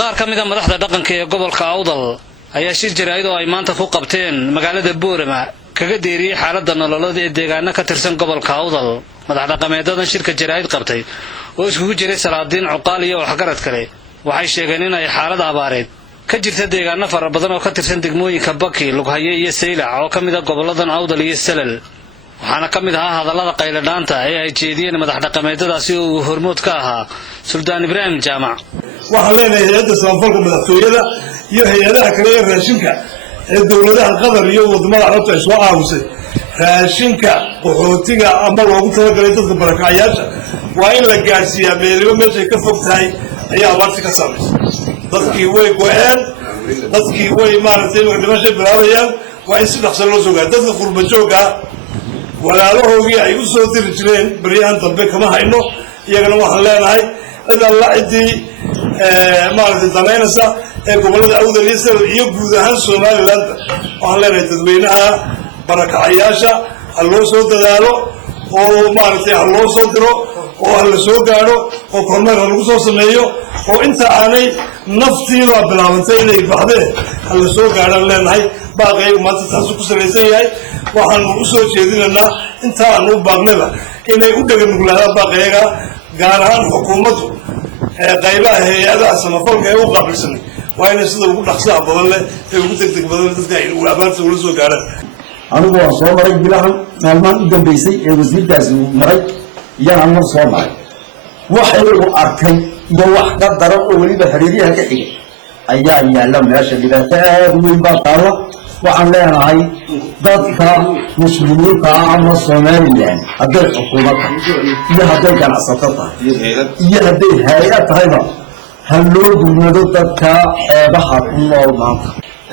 qaar ka mid ah madaxda dhaqanka ee gobolka Awdal ayaa shir jaraa'id oo ay maanta ku qabteen magaalada Boorama kaga deeriyay xaaladda nololeed ee deegaanka ka tirsan gobolka Awdal. madax dhaqameedadan shirka jaraa'id qabtay oo iskugu jiray salaadiin cuqaal iyo waxgarad kale waxay sheegeen in ay xaalad abaareed ka jirta deegaano fara badan oo ka tirsan degmooyinka Baki, Lughaye iyo Saylac oo ka mid ah goboladan Awdal iyo Salal. waxaana ka mid ahaa hadallada qayladhaanta ee ay jeediyeen madax dhaqameedadaasi oo hormood ka ahaa Suldaan Ibraahim Jaamac. waxaan leenahay hay'adda samafalka madaxtooyada iyo hay'adaha kale ee raashinka ee dawladaha Qatar iyo wadamada Carabta ay soo caawisay raashinka qaxootiga ama loogu talagalay dadka barakacayaasha waa in la gaarsiiyaa meelo meesha ka fog tahay ayaa abaarta ka saamaysa. dadkii way go'een, dadkii way maaragtay dhimasho bilaabayaan, waa in si dhaqso loo soo gaaro. dadka qurba jooga walaalahoogii ay u soo diri jireen baryahan dambe kama hayno, iyagana waxaan leenahay cid alla ciddii maaragtay danaynaysa ee gobolada Awdal iyo Salal iyo guud ahaan Somaliland waxaan leenahay dadweynaha barakacayaasha ha loo soo dadaalo oo maaragtay ha loo soo diro oo ha la soo gaadho oo kormeer ha lagu soo sameeyo oo inta aanay naftiiba bilaabantay inay baxdeen ha la soo gaadhaan leenahay. baaqaygu maanta taasuu ku salaysan yahay. waxaanu u soo jeedinaynaa inta aanu u baaqnaba inay u dhaga nuglaadaan baaqayaga, gaar ahaan xukuumaddu qaybaha hay-adaha samafalka ee u qaabilsanay waa inay sida ugu dhaqsaha badan leh ee ugu degdeg badan dadka ay abaarta ula soo gaadhaan. anigu waan soo maray bilahan maalmaan u dambeysay ee wasiirkaasi maray iyana mar soo maray waxaynu arkay iyo wax ka daran oo weliba xiriiryaha ka xigay ayaa yaalla meesha. dhibaato aad u weyn baa taalla. waxaan leenahay dadka muslimiinta ah ama Somaliland hadday xukuumadda iyo hadday ganacsato tahay iyo hadday hay-ad tahayba ha loo gurmado dadka xeebaha ku nool maanta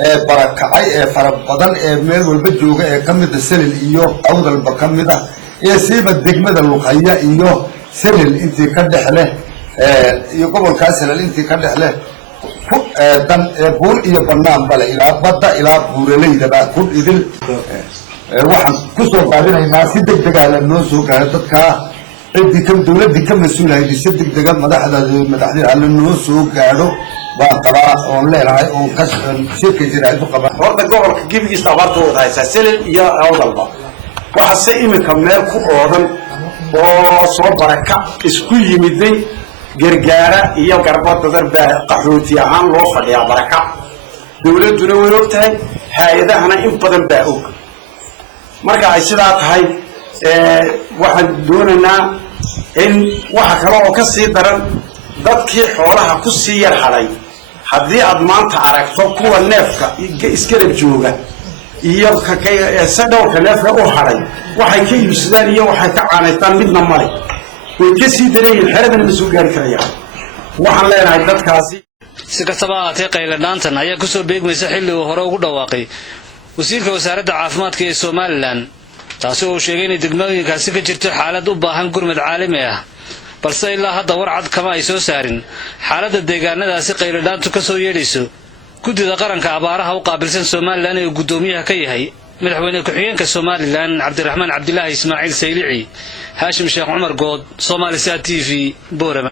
ee barakacay ee fara badan ee meel walba jooga ee ka mid ah Salal iyo Awdalba ka mid ah ee siiba degmada Lughaye iyo Salal intii ka dhexle iyo gobolka Salal intii ka dhexle dan buur iyo banaan bale ilaa badda ilaa buuraleyda baa ku idil. waxaan ku soo qaadinaynaa si degdeg ah loo soo gaaro dadka ciddii ka dawladii ka mas'uulahayd si degdeg ah madaxda loo soo gaaro baan qabaa oo leenahay oo ka shirka jiraa'id u qaba. horta gobolka gebigiisa abaarta wada haysa Salal iyo Awdalba waxa se imika meel ku oodan oo soo baraka isku yimiday gargaara iyo garbada darba qaxooti ahaan loo fadhiyaa baraka. dawladuna way ogtahay, hay'adahana in badan baa og. marka ay sidaa tahay waxaan doonaynaa in waxa kale oo ka sii daran dadkii xoolaha ku sii yar haday haddii aad maanta aragto kuwa neefka iskarab jooga iyo dhowrka neefka u haday waxay ka iibsadaan iyo waxay ka caanaystaan midna male way ka sii dareeyeen xeradana ma soo gaari karayaan. waxaan leenahay dadkaasi si kastaba ahaatee qayladhaantan ayaa ku soo beegmaysa xilli uu hore ugu dhawaaqay wasiirka wasaaradda caafimaadka ee Somaliland, taasi oo sheegay in degmooyinkaasi ka jirto xaalad u baahan gurmad caalami ah, balse ilaa hadda war cad kama ay soo saarin xaaladda deegaanadaasi qayladhaantu ka soo yeedhayso. guddida qaranka abaaraha u qaabilsan Somaliland ee gudoomiyaha ka yahay madaxweyne ku-xigeenka Somaliland Cabdiraxmaan Cabdilaahi Ismaaciil Saylici. Haashim Sheekh Cumar Good, Somalisat TV, Boorama.